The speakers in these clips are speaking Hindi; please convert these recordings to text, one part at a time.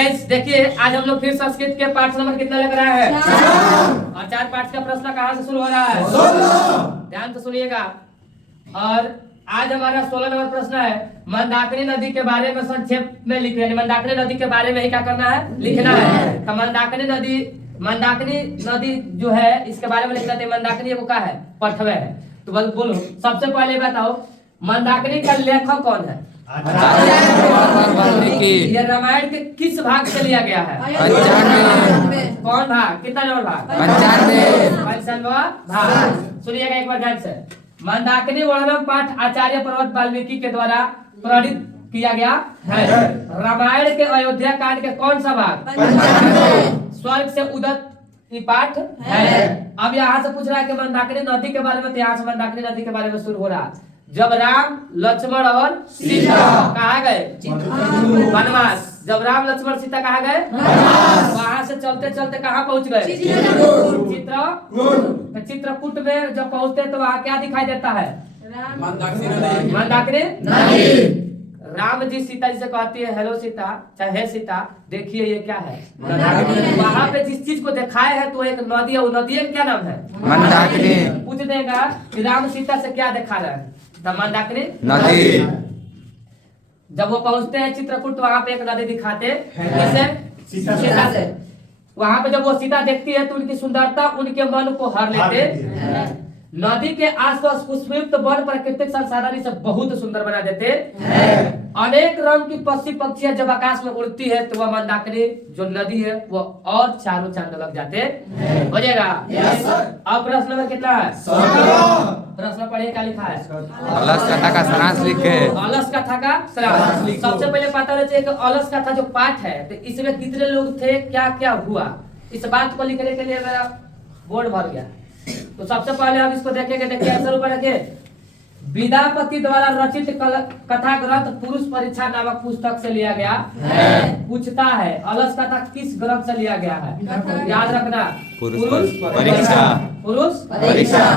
देखिए आज हम लोग फिर संस्कृत के पाठ नंबर कितना लग रहा है और 4 पाठ का प्रश्न कहाँ से शुरू हो रहा है ध्यान से सुनिएगा। और आज हमारा 16 नंबर प्रश्न है मंदाकिनी नदी के बारे में संक्षेप में लिखे। मंदाकिनी नदी के बारे में ही क्या करना है लिखना है। तो मंदाकिनी नदी जो है इसके बारे में लिखना है। मंदाकिनी वो क्या है पठवे है। तो बोलो सबसे पहले बताओ मंदाकिनी का लेखक कौन है। ये रामायण के किस भाग से लिया गया है। कौन भाग कितना नंबर भाग 95वां भाग। सुनिएगा एक बार ध्यान से। मंदाकिनी वर्णन पाठ आचार्य पर्वत वाल्मीकि के द्वारा प्रणीत किया गया है। रामायण के अयोध्या कांड के कौन सा भाग स्वर्ग से उदत पाठ है। अब यहाँ से पूछ रहा है कि मंदाकिनी नदी के बारे में। यहाँ से मंदाकिनी नदी के बारे में शुरू हो रहा है। जब राम लक्ष्मण और सीता कहाँ गए वनवास। जब राम लक्ष्मण सीता कहाँ गए वहां से चलते चलते कहाँ पहुंच गए चित्रकूट में। जब पहुंचते तो वहाँ क्या दिखाई देता है मंदाकिनी नदी। राम जी सीता जी से कहती है हेलो सीता चाहे सीता देखिए ये क्या है वहाँ पे जिस चीज को दिखाए है तो एक नदी है। वो नदी का क्या नाम है मंदाकिनी। पूछ देगा कि राम सीता से क्या दिखा रहे हैं मंदाकिनी नदी। जब वो पहुंचते हैं चित्रकूट तो वहाँ पे एक नदी दिखाते हैं सीता से। वहाँ पे जब वो सीता देखती है तो उनकी सुंदरता उनके मन को हर लेते। नदी के आसपास पुष्पयुक्त वन प्राकृतिक संसाधन से बहुत सुंदर बना देते। अनेक रंग की पक्षी पक्षियां जब आकाश में उड़ती है तो वह मंदाकिनी जो नदी है वो और चारों चांद लग जाते हो जाएगा। अब प्रश्न नंबर कितना है प्रश्न पढ़िए क्या लिखा है। अलस कथा का सारांश लिखे। अलस कथा का सारांश। सबसे पहले पता होना चाहिए कि अलस कथा जो पाठ है तो इसमें कितने लोग थे क्या क्या हुआ इस बात को लिखने के लिए मेरा बोर्ड भर गया। तो सबसे पहले हम इसको देखेंगे। देखिए आंसर ऊपर रखिए। विद्यापति द्वारा रचित कथा ग्रंथ पुरुष परीक्षा नामक पुस्तक से लिया गया है। पूछता है अलस कथा किस ग्रंथ से लिया गया है। याद रखना पुरुष परीक्षा।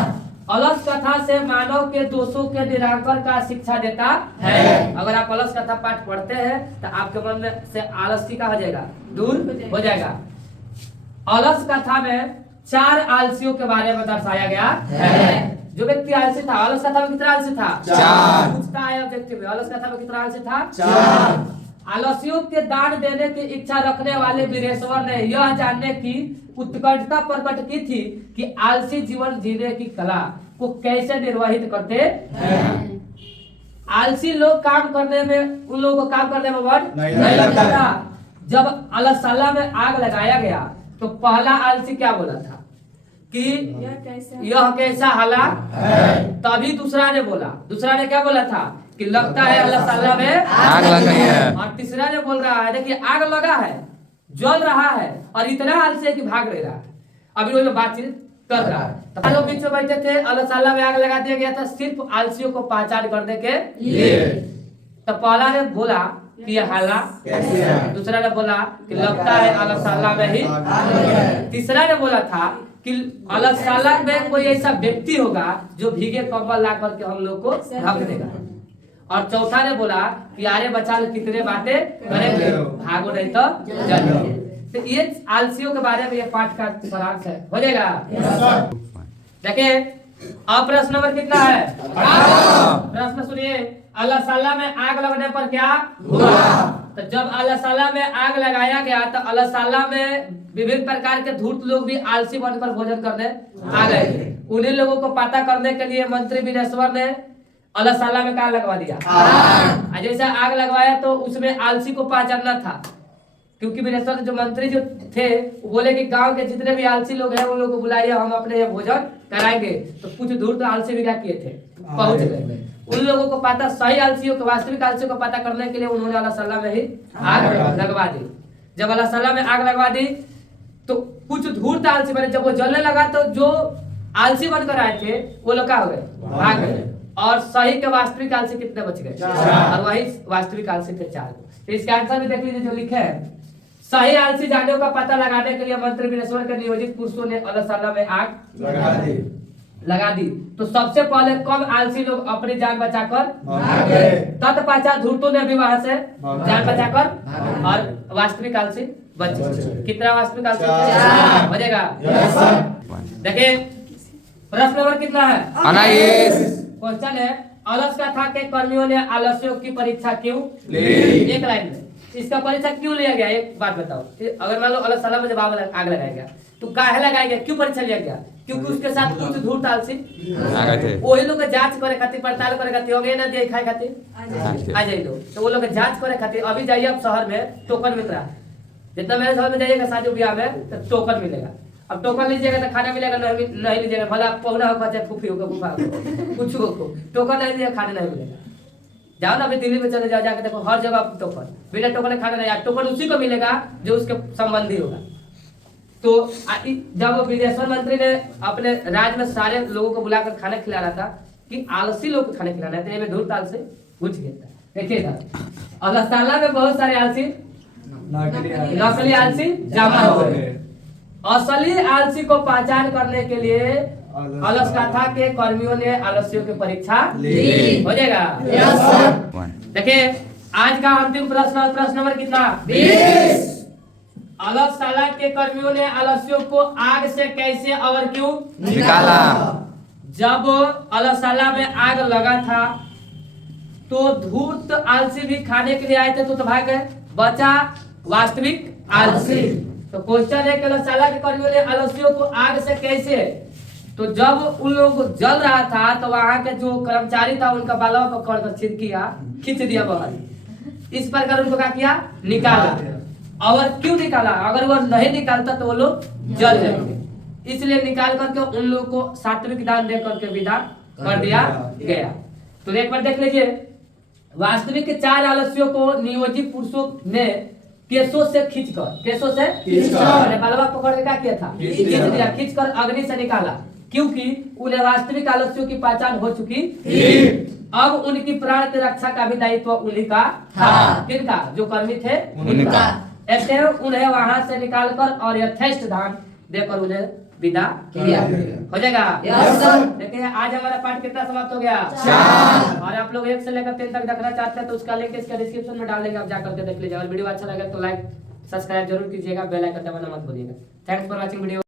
अलस कथा से मानव के दोषों के निराकरण का शिक्षा देता है। अगर आप अलस कथा पाठ पढ़ते हैं तो आपके मन में से आलस्य का हो जाएगा दूर हो जाएगा। अलस कथा में 4 आलसियों के बारे में दर्शाया गया है। जो व्यक्ति आलसी था अलस कथा में कितना आलसी था 4। पूछता है ऑब्जेक्टिव में अलस कथा में कितना आलसी था 4। आलसियों के दान देने की इच्छा रखने वाले वीरेश्वर ने यह जानने की उत्कंठा प्रकट की थी कि आलसी जीवन जीने की कला को कैसे निर्वाहित करते हैं। आलसी लोग काम करने में उन लोगों को काम करने में मन नहीं लगता था। जब अलसशाला में आग लगाया गया तो पहला आलसी क्या बोला था कि यह कैसा हला है। तभी दूसरा ने बोला। दूसरा ने क्या बोला था कि लगता है अलसशाला में आग लग गई है। और तीसरा ने बोल रहा है देखिए आग लगा है जल रहा है और इतना आलसी है कि भाग नहीं रहा है। अभी वो बातचीत कर रहा है। तो लोग बीच में बैठे थे अलसशाला में आग लगा दिया गया था सिर्फ आलसियों को पहचान करने के लिए। तो पहला ने बोला कि यह हाला दूसरा ने बोला कि लगता है अलसशाला में ही। तीसरा ने बोला था कि अलसशाला में कोई ऐसा व्यक्ति होगा जो भीगे कंबल ला करके हम लोग को ढक देगा। और चौथा ने बोला कि अरे बच्चा कितने बातें करेंगे भागो नहीं तो जल। तो ये आलसियों के बारे में ये पाठ का सारांश है हो जाएगा। देखिए अब प्रश्न नंबर कितना है प्रश्न सुनिए। अलसशाला में आग लगने पर क्या हुआ। तो जब अलसशाला में आग लगाया गया तो अलसशाला में विभिन्न प्रकार के धूर्त लोग भी आलसी बनकर भोजन करने आ गए। उन्हीं लोगों को पता करने के लिए मंत्री वीरेश्वर ने अलसशाला में क्या लगवा दिया जैसे आग लगवाया तो उसमें आलसी को पहचानना था। क्योंकि वीरेश्वर जो मंत्री जो थे वो बोले कि गांव के जितने भी आलसी लोग हैं उन लोगों को बुलाइए हम अपने यहाँ भोजन कराएंगे। तो कुछ दूर तो आलसी भी क्या किए थे पहुंच गए। उन लोगों को पता सही आलसियों को वास्तविक आलसियों को पता करने के लिए उन्होंने अलसशाला में ही आग लगवा दी। जब अलसशाला में आग लगवा दी तो कुछ धूर्त आलसी बने। जब वो जलने लगा तो जो आलसी बनकर आए थे वो लोग क्या हो गए भाग गए। और सही के वास्तविक आलसी कितने बच गए और वही वास्तविक आलसी थे 4। तो इसका आंसर भी देख लीजिए जो लिखे है। सही आलसी जानने का पता लगाने के लिए मंत्री वीरेश्वर के नियोजित पुरुषों ने अलसशाला में आग लगा दी। लगा दी। तो सबसे पहले कम आलसी लोग अपनी जान बचाकर तत्पश्चात धूर्तों ने भी वहां से जान बचाकर और वास्तविक आलसी बचे। कितना वास्तविक आलसी बचेगा? देखिए प्रश्न नंबर कितना है? 19। क्वेश्चन है अलस कथा के कर्मियों ने आलस्यों की परीक्षा क्यों ली? एक लाइन में इसका परीक्षा क्यों लिया गया? एक बात बताओ। अगर मान लो अलग साला में जब आग लगाया गया तो काहे लगाया गया? क्यों परीक्षा लिया गया? क्योंकि उसके साथ कुछ धूर्त आलसी आ गए थे। वही लोग के जांच करे खातिर पड़ताल करे खातिर होगे ना दिए खाए खातिर आ जाइए लोग। तो वो लोग के जांच करे खातिर अभी जाइए आप शहर में टोकन मिल रहा है। जितना मेरे शहर में जाइएगा शादी ब्याह में तो टोकन मिलेगा। अब टोकन लीजिएगा तो खाना मिलेगा, नहीं लीजिएगा भला आप पौना होगा चाहे फूफी होगा फूफा होगा कुछ हो टोकन नहीं लीजिएगा खाना नहीं मिलेगा। जाओ ना अभी दिल्ली में चले जाओ, जाके देखो हर जगह टोकन, बिना टोकन खाना नहीं। टोकन उसी को मिलेगा जो उसके संबंधी होगा। तो जब विदेश मंत्री ने अपने राज्य में सारे लोगों को बुलाकर खाना खिला रहा था कि आलसी लोग को खाना खिलाना है, तो ये धूर्त आलसी पूछ गया। देखिएगा अल्लाह ताला में बहुत सारे आलसी नकली आलसी जमा हो गए। असली आलसी को पहचान करने के लिए अलस कथा के कर्मियों ने आलस्यों की परीक्षा ली। हो जाएगा? देखिए आज का अंतिम प्रश्न, प्रश्न नंबर कितना? 20। अलस साला के कर्मियों ने आलस्यों को आग से कैसे और क्यों निकाला? जब अलसाला में आग लगा था तो धूर्त आलसी भी खाने के लिए आए थे, तो भाग गए, बचा वास्तविक आलसी। तो क्वेश्चन है कि अलसाला के कर्मियों ने आलस्यों को आग से कैसे? तो जब उन लोग जल रहा था तो वहां के जो कर्मचारी था उनका बाला पकड़ कर खींच दिया बाहर। इस प्रकार उनको क्या किया? निकाला। और क्यों निकाला? अगर वो नहीं निकालता तो वो लोग जल जाएंगे, इसलिए निकाल करके उन लोगों को सात्विक दान दे करके विदा कर दिया गया। तो एक बार देख लीजिए वास्तविक 4 आलस्यों को नियोजित पुरुषों ने केसों से खींचकर बालवा पकड़ के क्या किया था? खींच दिया, खींचकर अग्नि से निकाला, क्योंकि उन्हें वास्तविक आलस्यों की पहचान हो चुकी थी। अब उनकी प्राण की रक्षा का भी दायित्व उन्हीं का था। किनका? जो कर्मी थे उनका। ऐसे उन्हें वहां से निकालकर और यथेष्ट दान देकर उन्हें विदा किया। हो जाएगा? देखिए आज हमारा पाठ कितना समाप्त हो गया? 4। और आप लोग 1 से लेकर 3 तक देखना चाहते हैं तो उसका लिंक इसका डिस्क्रिप्शन में डाल देंगे, आप जाकर के देख लीजिएगा। वीडियो अच्छा लगे तो लाइक सब्सक्राइब जरूर कीजिएगा, बेल आइकन दबाना मत भूलिएगा। Thanks for watching video.